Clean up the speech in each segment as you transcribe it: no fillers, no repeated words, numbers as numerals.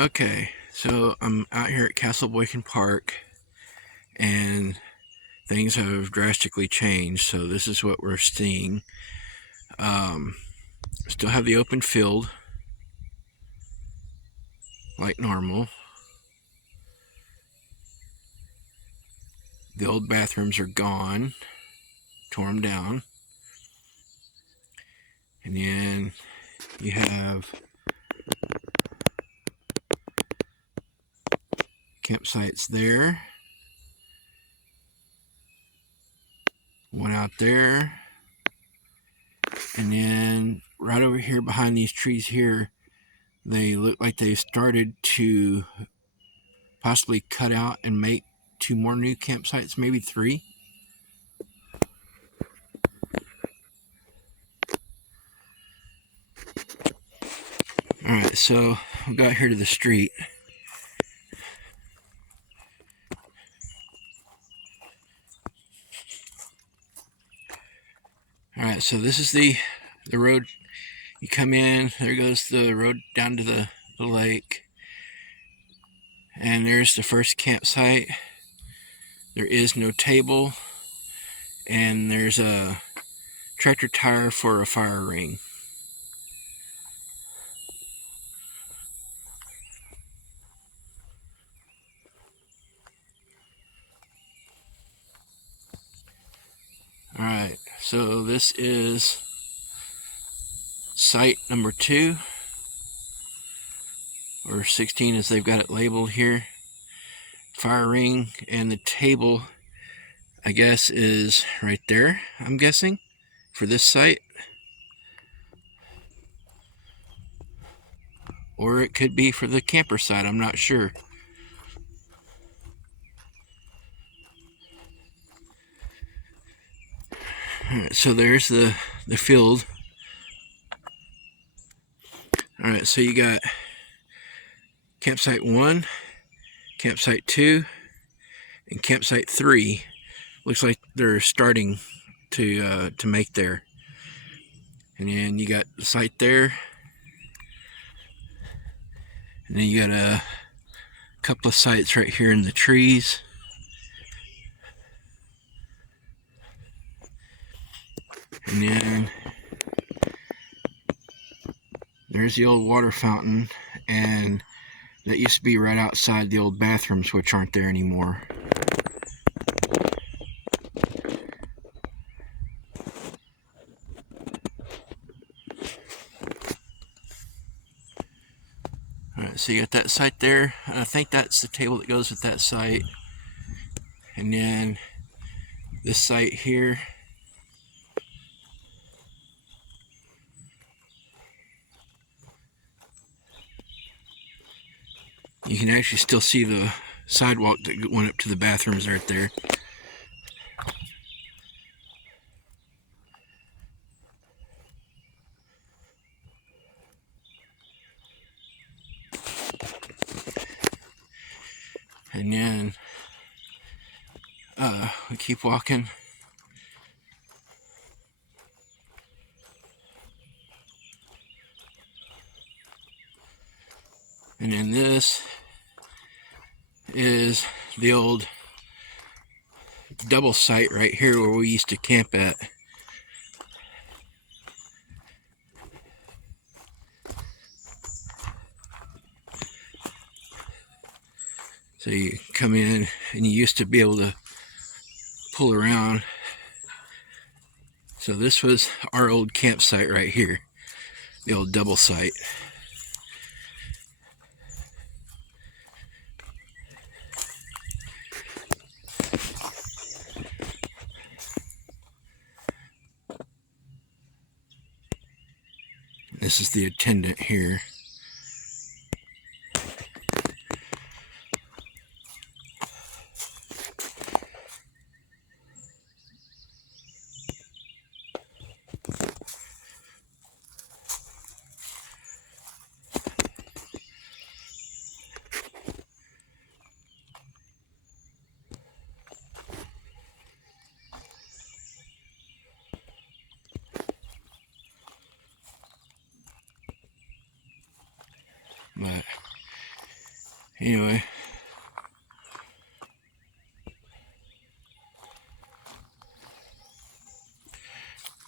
Okay, so I'm out here at Castle Boykin Park, and things have drastically changed. So this is what we're seeing. Still have the open field like normal. The old bathrooms are gone, tore them down, and then you have campsites there, one out there, and then right over here behind these trees here, they look like they've started to possibly cut out and make 2 more new campsites, maybe 3. Alright, so we got here to the street. Alright, so this is the road. You come in, there goes the road down to the lake. And there's the first campsite. There is no table. And there's a tractor tire for a fire ring. Alright, so this is site number 2, or 16 as they've got it labeled here. Fire ring, and the table, I guess, is right there, I'm guessing, for this site. Or it could be for the camper site, I'm not sure. Alright, so there's the field. Alright, so you got campsite 1, campsite 2, and campsite 3. Looks like they're starting to make there. And then you got the site there. And then you got a couple of sites right here in the trees. And then there's the old water fountain, and that used to be right outside the old bathrooms, which aren't there anymore. Alright, so you got that site there. I think that's the table that goes with that site. And then this site here. You can actually still see the sidewalk that went up to the bathrooms right there. And then we keep walking. And then this is the old double site right here where we used to camp at. So you come in, and you used to be able to pull around. So this was our old campsite right here, the old double site. This is the attendant here. Anyway,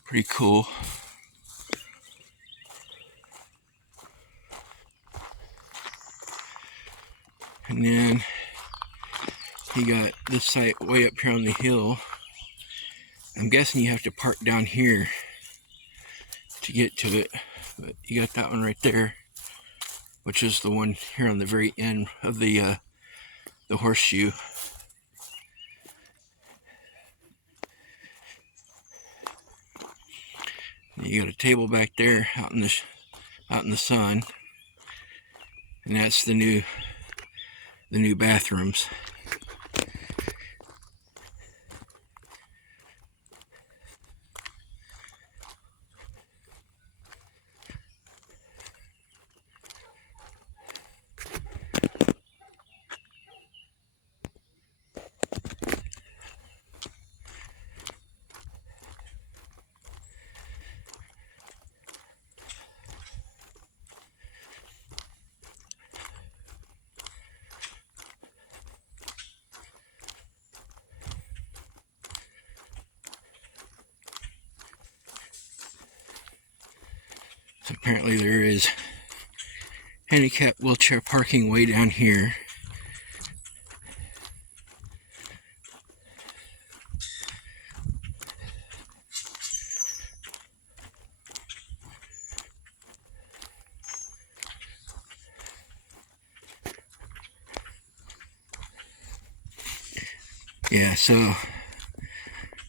pretty cool. And then he got this site way up here on the hill. I'm guessing you have to park down here to get to it, but you got that one right there, which is the one here on the very end of the horseshoe. And you got a table back there out in the sun, and that's the new bathrooms. So apparently there is handicap wheelchair parking way down here. Yeah, so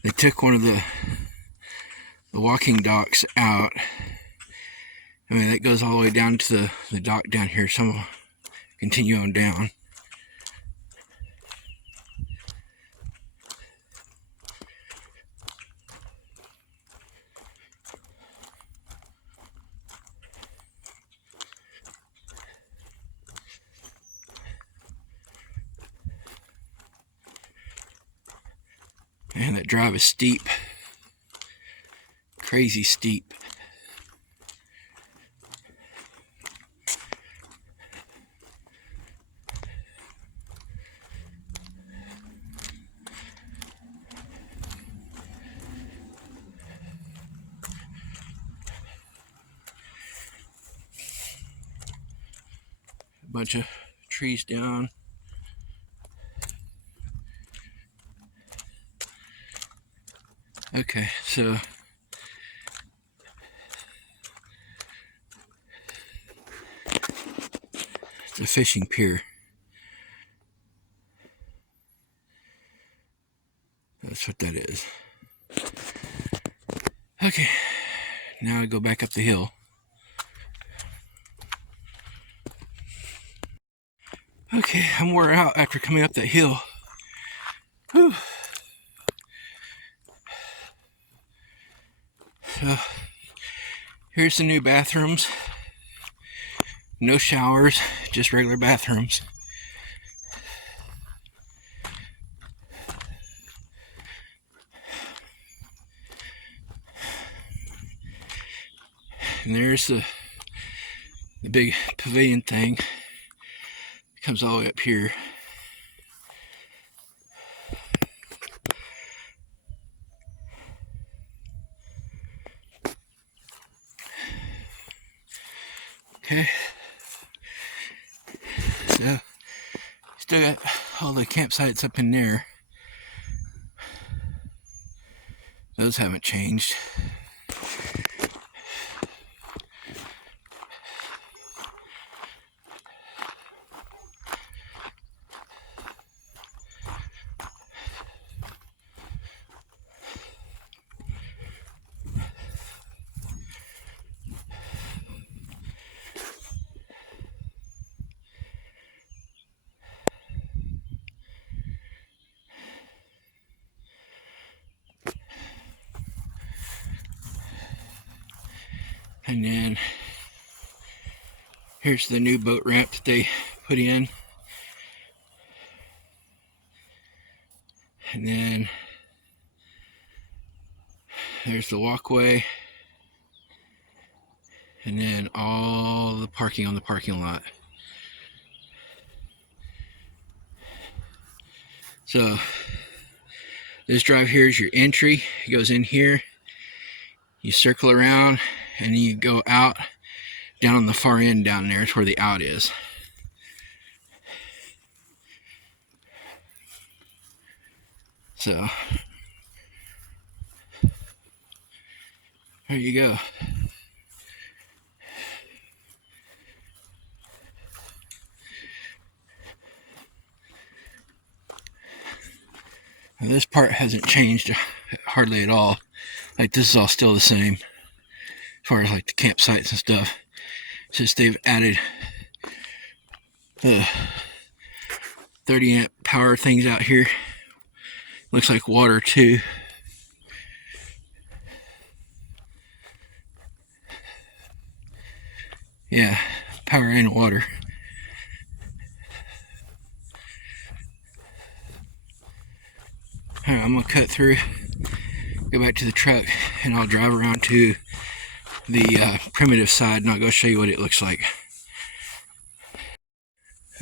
they took one of the walking docks out. I mean, that goes all the way down to the dock down here, so we'll continue on down. Man, that drive is steep. Crazy steep. A bunch of trees down. Okay, so it's a fishing pier. That's what that is. Okay, now I go back up the hill. Okay, I'm wore out after coming up that hill. Whew. So, here's the new bathrooms. No showers, just regular bathrooms. And there's the big pavilion thing. It comes all the way up here. Okay. So, still got all the campsites up in there. Those haven't changed. And then here's the new boat ramp that they put in. And then there's the walkway. And then all the parking on the parking lot. So this drive here is your entry. It goes in here, you circle around, and you go out. Down on the far end down there is where the out is. So there you go. Now this part hasn't changed hardly at all. Like, this is all still the same as far as like the campsites and stuff. It's just they've added 30 amp power things out here. Looks like water too. Yeah, power and water. Alright, I'm gonna cut through, go back to the truck, and I'll drive around to the primitive side, and I'll go show you what it looks like.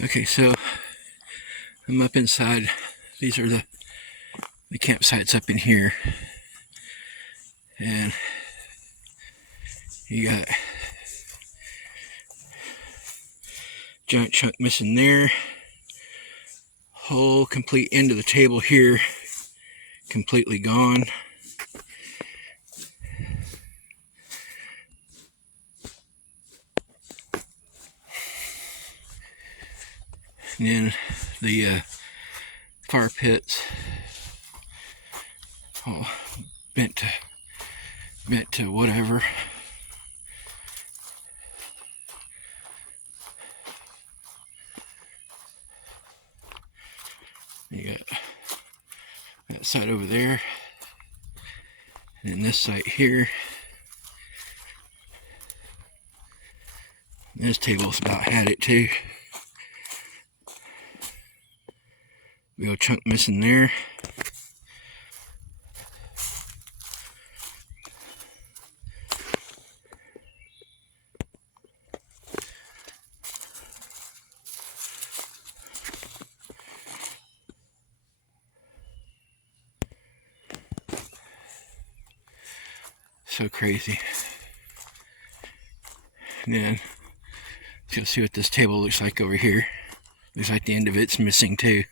Okay, so I'm up inside. These are the campsites up in here, and you got giant chunk missing there. Whole complete end of the table here completely gone. And then the fire pits all bent to whatever. You got that side over there, and then this side here. And this table's about had it too. Big old chunk missing there. So crazy. And then you'll see what this table looks like over here. Looks like the end of it's missing too.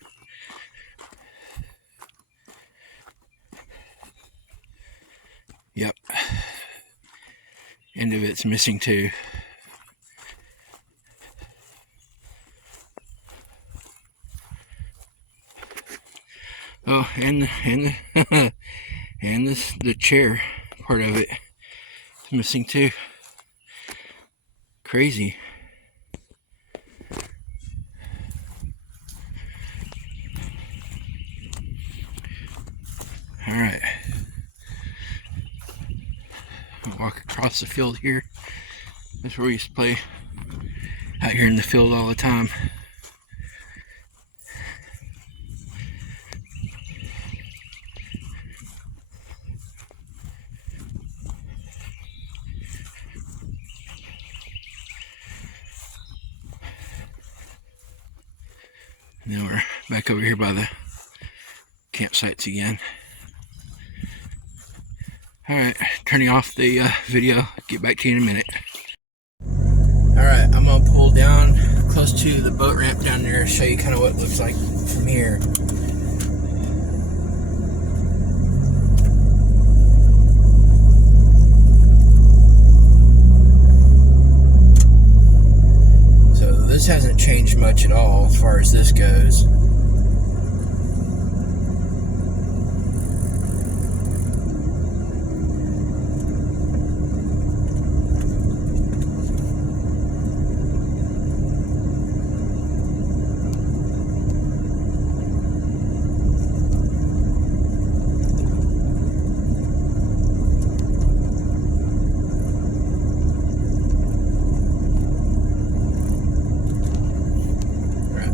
Yep. End of it's missing too. Oh, and the chair part of it is missing too. Crazy. All right. I'll walk across the field here. That's where we used to play, out here in the field all the time. And then we're back over here by the campsites again. Alright, turning off the video. Get back to you in a minute. Alright, I'm going to pull down close to the boat ramp down there, show you kind of what it looks like from here. So this hasn't changed much at all as far as this goes.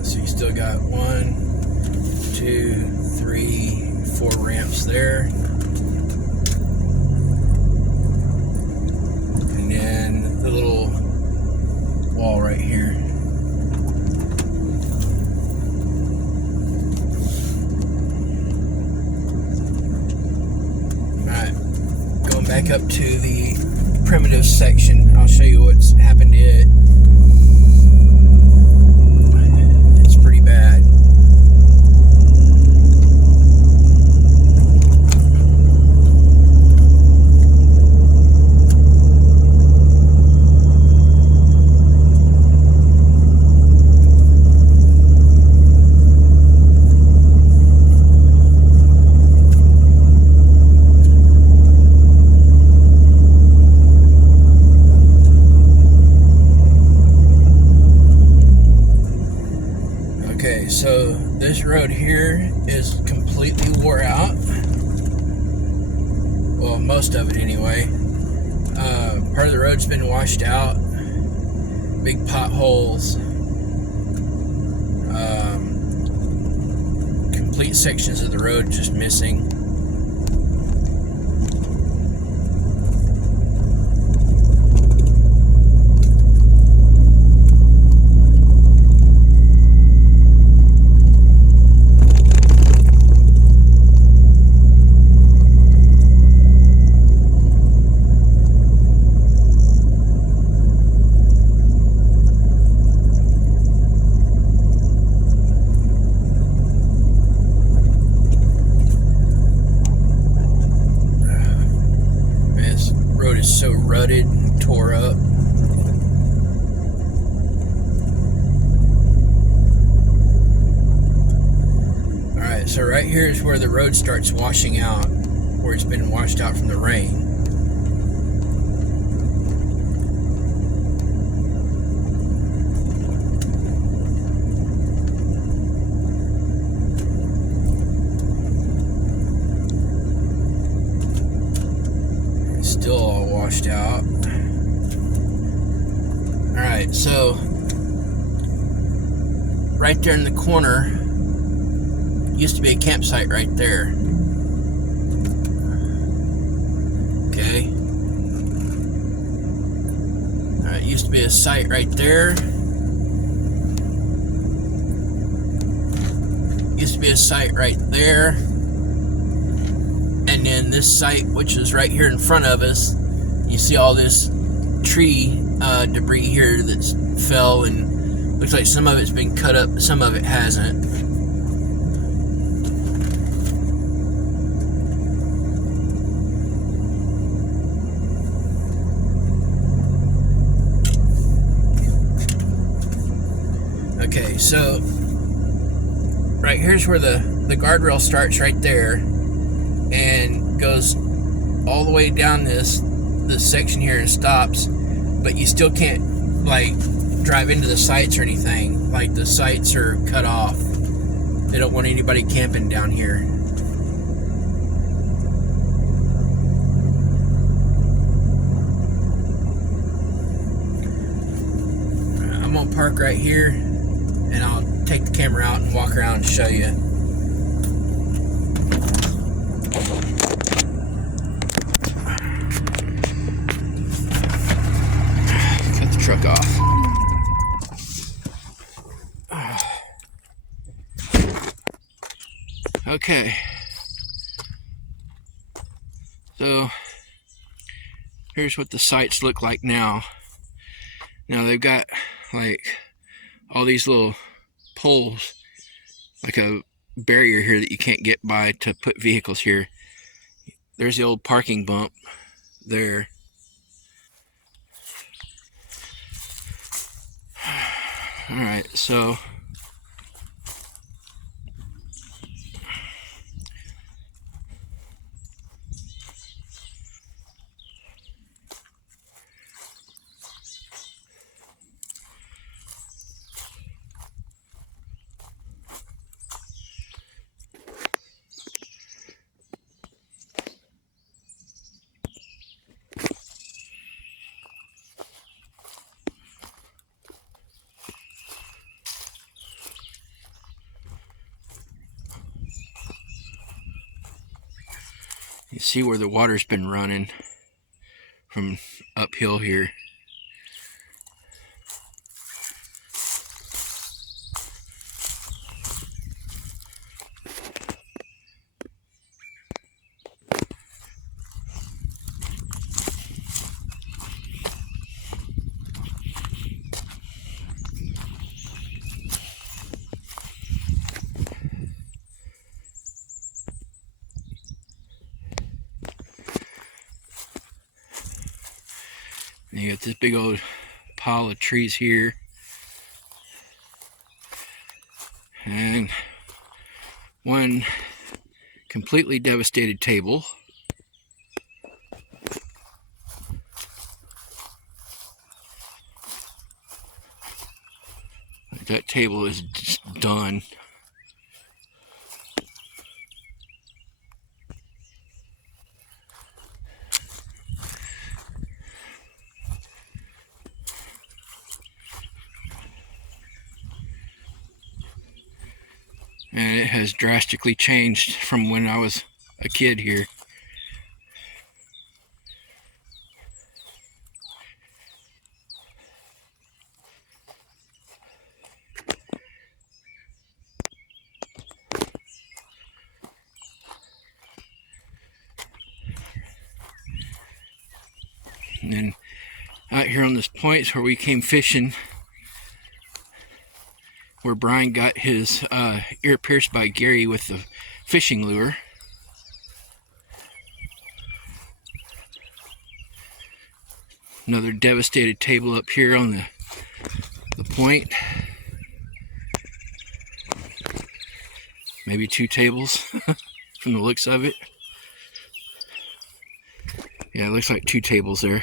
So you still got 1, 2, 3, 4 ramps there. And then the little wall right here. back up to the primitive section. I'll show you what's happened to it. It's pretty bad. Okay, so this road here is completely wore out. Well, most of it anyway. Part of the road's been washed out. Big potholes. Complete sections of the road just missing. Road is so rutted and tore up. Alright, so right here is where the road starts washing out, where it's been washed out from the rain. Still all washed out. Alright, so right there in the corner used to be a campsite right there. Okay. Alright, used to be a site right there. Used to be a site right there. And then this site, which is right here in front of us, you see all this tree debris here that's fell, and looks like some of it's been cut up, some of it hasn't. Okay, so right here's where the guardrail starts right there and goes all the way down this section here and stops, but you still can't like drive into the sites or anything. Like, the sites are cut off. They don't want anybody camping down here. I'm gonna park right here and I'll take the camera out and walk around and show you. Truck off. Okay. So here's what the sites look like now. Now they've got like all these little poles, like a barrier here that you can't get by to put vehicles here. There's the old parking bump there. Alright, so you see where the water's been running from uphill here. You got this big old pile of trees here. And one completely devastated table. That table is just done. And it has drastically changed from when I was a kid here. And then out here on this point is where we came fishing, where Brian got his ear pierced by Gary with the fishing lure. Another devastated table up here on the point. Maybe 2 tables from the looks of it. Yeah, it looks like 2 tables there.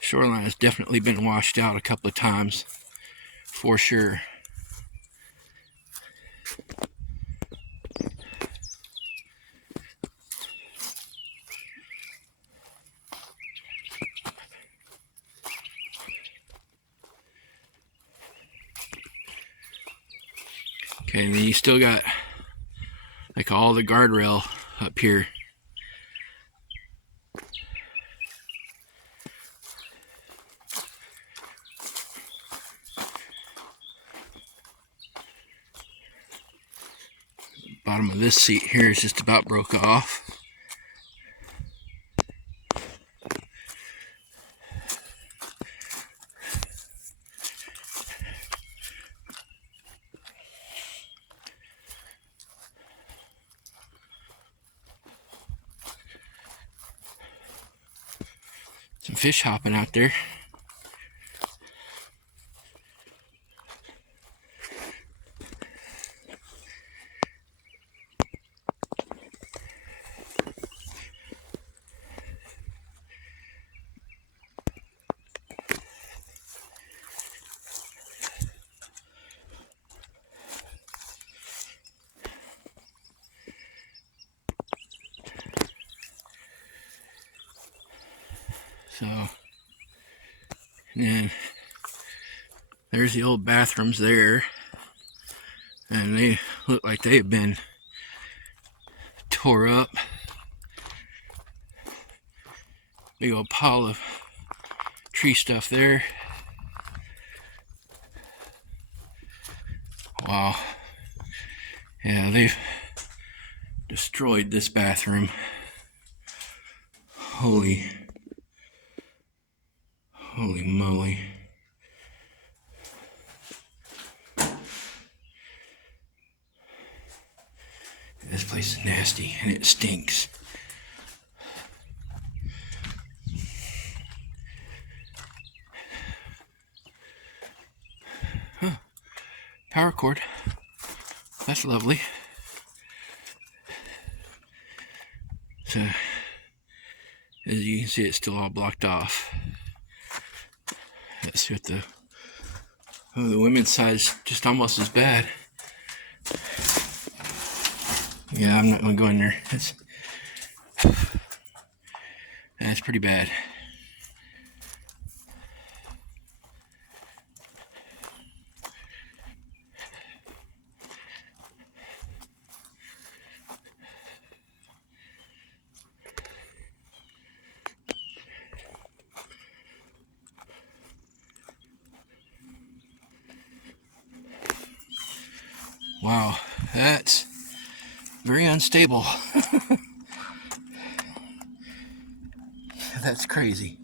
Shoreline has definitely been washed out a couple of times, for sure. Okay, and then you still got like all the guardrail up here. Bottom of this seat here is just about broke off. Some fish hopping out there. So, and then there's the old bathrooms there, and they look like they've been tore up. Big old pile of tree stuff there. Wow. Yeah, they've destroyed this bathroom. Holy moly. This place is nasty and it stinks. Huh. Power cord. That's lovely. So, as you can see, it's still all blocked off. Let's see what the women's side is just almost as bad. Yeah, I'm not gonna go in there. That's pretty bad. Wow, that's very unstable. That's crazy.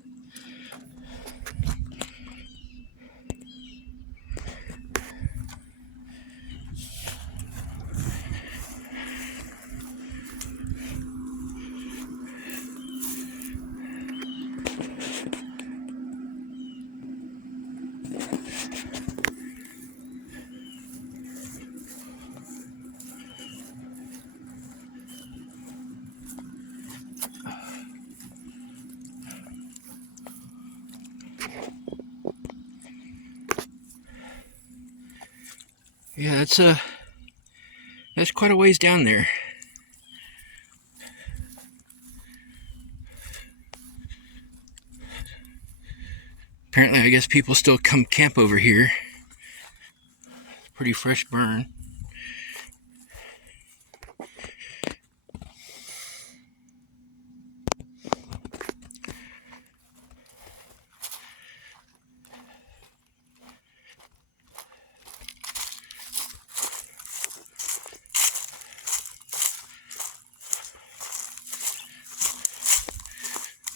Yeah, that's quite a ways down there. Apparently, I guess people still come camp over here. Pretty fresh burn.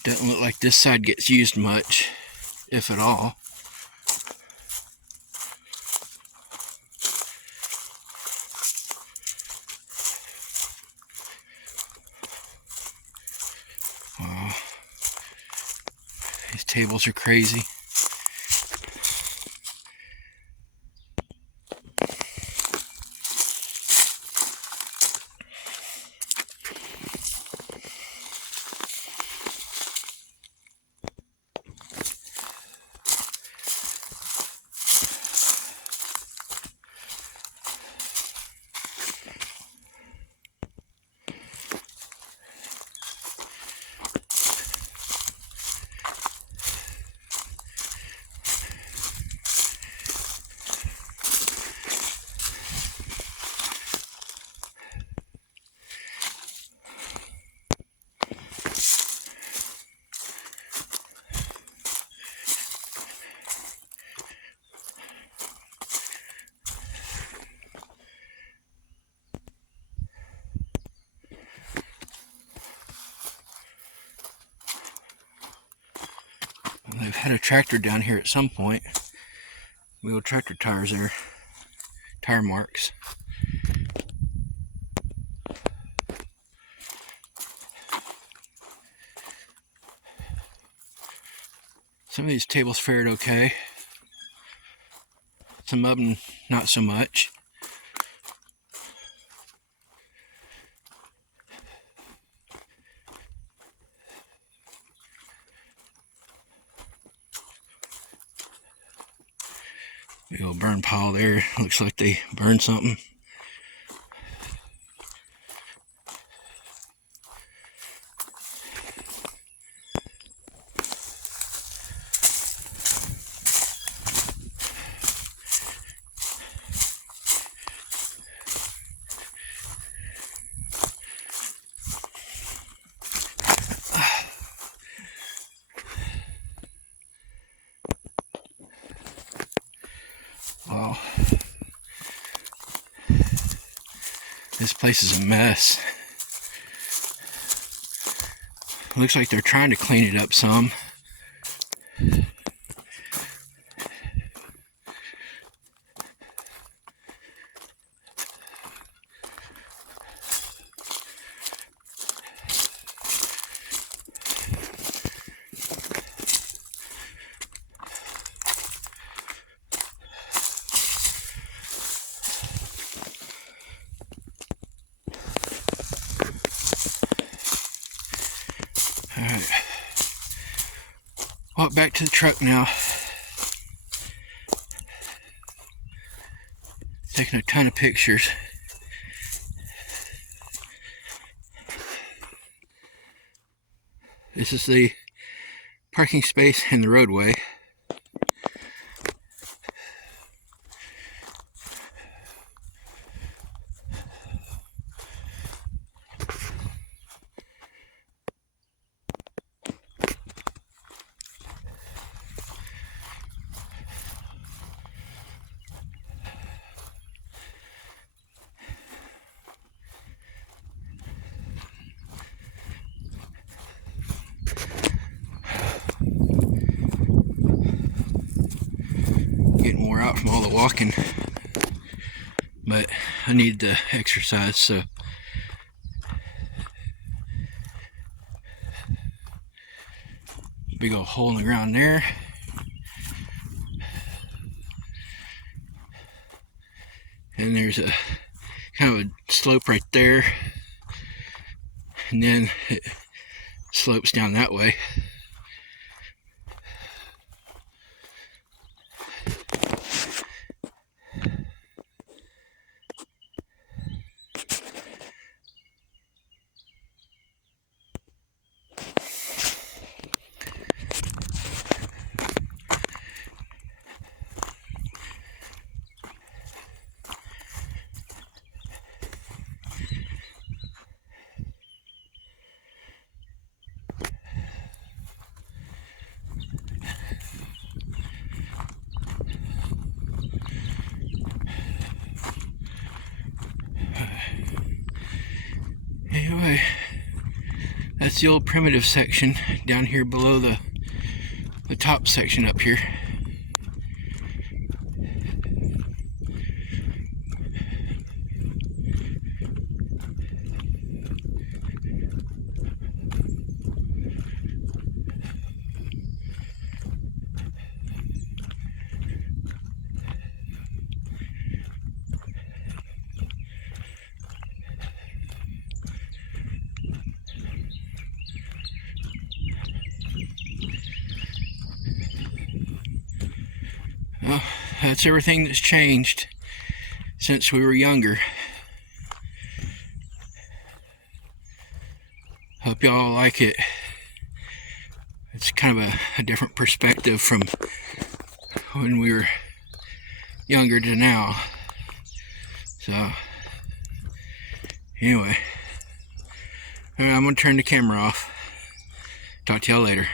Doesn't look like this side gets used much, if at all. Wow. These tables are crazy. They've had a tractor down here at some point. Wheel tractor tires there, tire marks. Some of these tables fared okay. Some of them not so much. Big old burn pile there. Looks like they burned something. Wow. This place is a mess. Looks like they're trying to clean it up some. Alright. Walk back to the truck now. Taking a ton of pictures. This is the parking space in the roadway. Getting wore out from all the walking, but I need to exercise, so big old hole in the ground there. And there's a kind of a slope right there, and then it slopes down that way. That's the old primitive section down here below the top section up here. Well, that's everything that's changed since we were younger. Hope y'all like it. It's kind of a different perspective from when we were younger to now. So, anyway, I'm going to turn the camera off. Talk to y'all later.